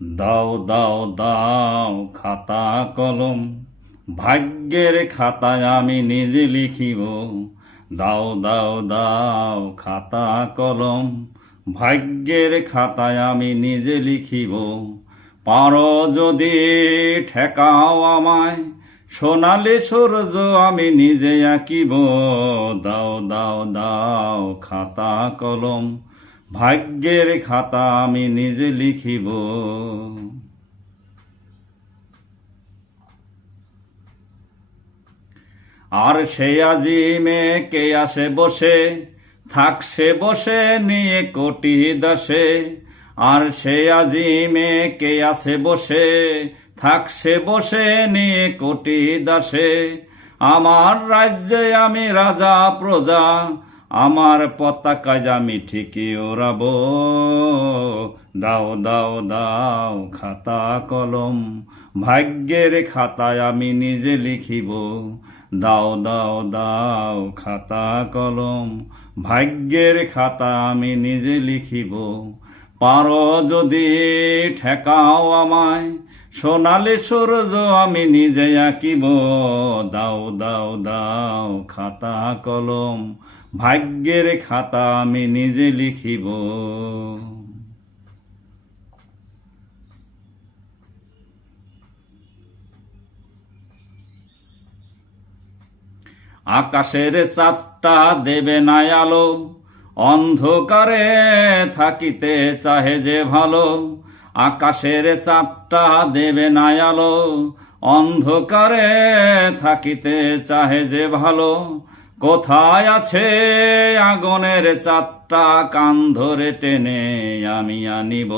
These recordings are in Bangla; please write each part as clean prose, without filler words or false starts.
দাও দাও দাও খাতা কলম, ভাগ্যের খাতায় আমি নিজে লিখিব। দাও দাও দাও খাতা কলম, ভাগ্যের খাতায় আমি নিজে লিখিব। পারো যদি ঠেকাও আমায়, সোনালি সূর্য আমি নিজে আঁকিব। দাও দাও দাও খাতা কলম, ভাগ্যের খাতা আমি নিজে লিখিব। আর সে আজিমে কে আসে বসে, থাকছে বসে নিয়ে কোটি দাসে। আর সে আজিমে কে আসে বসে, থাকছে বসে নিয়ে কোটি দাসে। আমার রাজ্যে আমি রাজা প্রজা, আমার পতাকায় আমি ঠিকই ওড়াবো। দাও দাও দাও খাতা কলম, ভাগ্যের খাতায় আমি নিজে লিখিব। দাও দাও দাও খাতা কলম, ভাগ্যের খাতা আমি নিজে লিখিব। পারো যদি ঠেকাও আমায়, সোনালি সূর্য আমি নিজে আঁকিব। দাও দাও দাও খাতা কলম, ভাগ্যের খাতা আমি নিজে লিখিব। আকাশের চাঁদটা দেবে না আলো, অন্ধকারে থাকিতে চাহে যে ভালো। আকাশের চাঁদটা দেবে না আলো, অন্ধকারে থাকিতে চাহে যে ভালো। কোথায় আছে আগুনের চাঁদটা, কান ধরে টেনে আমি আনিব।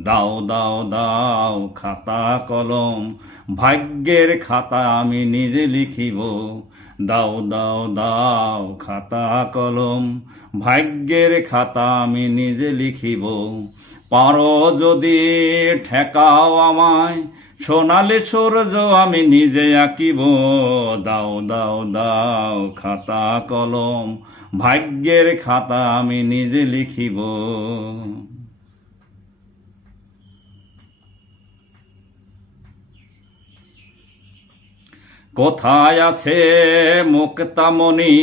দাও দাও দাও খাতা কলম, ভাগ্যের খাতা আমি নিজে লিখিব। দাও দাও দাও খাতা কলম, ভাগ্যের খাতা আমি নিজে লিখিব। পারো যদি ঠেকাও আমায়, সোনালি সূর্য আমি নিজে আঁকিব। দাও দাও দাও খাতা কলম, ভাগ্যের খাতা আমি নিজে লিখিব। কোথায় আছে মুক্তামণি,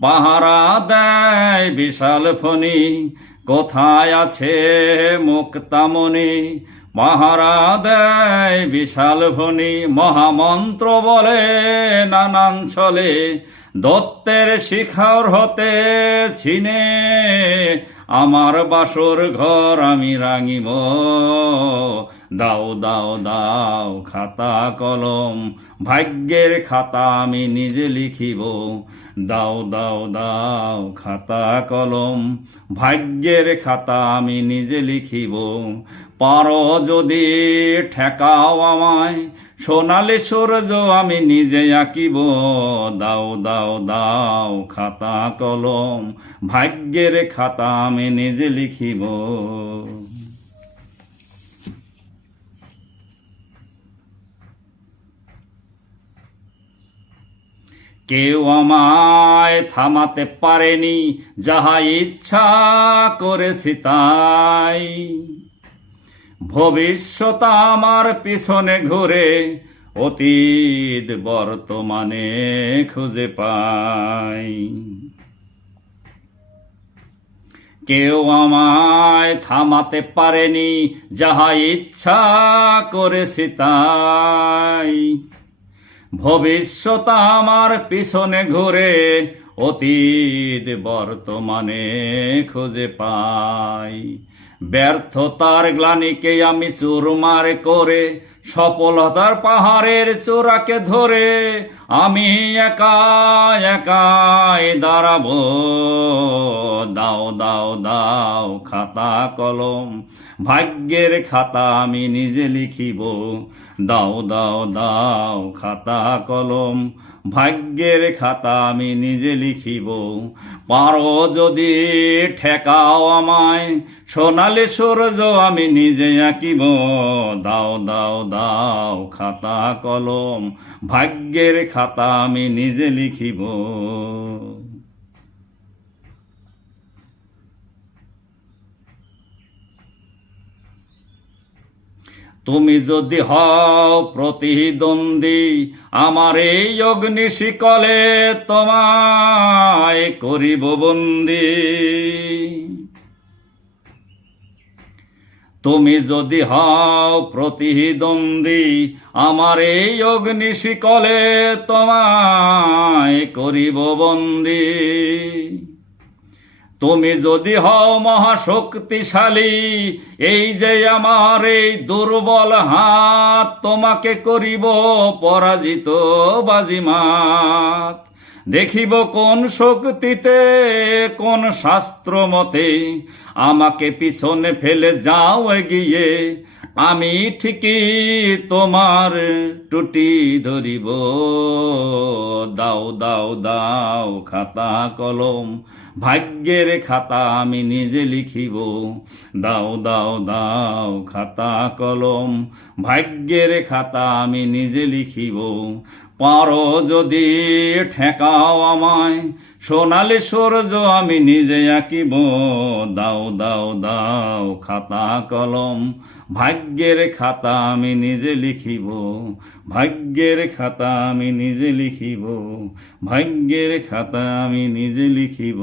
পাহারা দেয় বিশাল ফণি। কোথায় আছে মুক্তামণি, পাহারা দেয় বিশাল ফণি। মহামন্ত্র বলে নানান ছলে, দত্তের শিখর হতে ছিনে আমার বাসর ঘর আমি রাঙিব। দাও দাও দাও খাতা কলম, ভাগ্যের খাতা আমি নিজে লিখিব। দাও দাও দাও খাতা কলম, ভাগ্যের খাতা আমি নিজে লিখিব। পারো যদি ঠেকাও আমায়, সোনালি সূর্য আমি নিজে আঁকিব। দাও দাও দাও খাতা কলম, ভাগ্যের খাতা আমি নিজে লিখিব। কেউ আমায় থামাতে পারেনি, যাহা ইচ্ছা করেছি তাই। ভবিষ্যৎ আমার পিছনে ঘুরে, অতীত বর্তমানে খুঁজে পাই। কেউ আমায় থামাতে পারেনি, যাহা ইচ্ছা করেছি তাই। ভবিষ্যৎ আমার পিছনে ঘুরে, অতীত বর্তমানে খুঁজে পাই। ব্যর্থতার গ্লানিকে আমি চুরমার করে, সফলতার পাহাড়ের চূড়াকে ধরে আমি একা একাই দাঁড়াবো। দাও দাও দাও খাতা কলম, ভাগ্যের খাতা আমি নিজে লিখিব। দাও দাও দাও খাতা কলম, ভাগ্যের খাতা আমি নিজে লিখিব। পারো যদি ঠেকাও আমায়, সোনালি সূর্য আমি নিজে আঁকিব। দাও দাও দাও খাতা কলম, ভাগ্যের খাতা আমি নিজে লিখিব। তুমি যদি হও প্রতিদ্বন্দ্বী আমার এই অগ্নিশিকলে তোমায় করিব বন্দী। তুমি যদি হও প্রতিদ্বন্দ্বী আমার এই অগ্নিশিকলে তোমায় করিব বন্দী। তুমি যদি হও মহাশক্তিশালী এই যে আমার এই দুর্বল হাত, তোমাকে করিব পরাজিত বাজিমাত। দেখিব কোন শক্তিতে কোন শাস্ত্র মতে আমাকে পিছনে ফেলে যাও এগিয়ে, আমি ঠিকই তোমার টুটি ধরিব। দাও দাও দাও খাতা কলম, ভাগ্যের খাতা আমি নিজে লিখিব। দাও দাও দাও খাতা কলম, ভাগ্যের খাতা আমি নিজে লিখিব। পারো যদি ঠেকাও আমায়, সোনালি সূর্য আমি নিজে আঁকিব। দাও দাও দাও খাতা কলম, ভাগ্যের খাতা আমি নিজে লিখিব। ভাগ্যের খাতা আমি নিজে লিখিব। ভাগ্যের খাতা আমি নিজে লিখিব।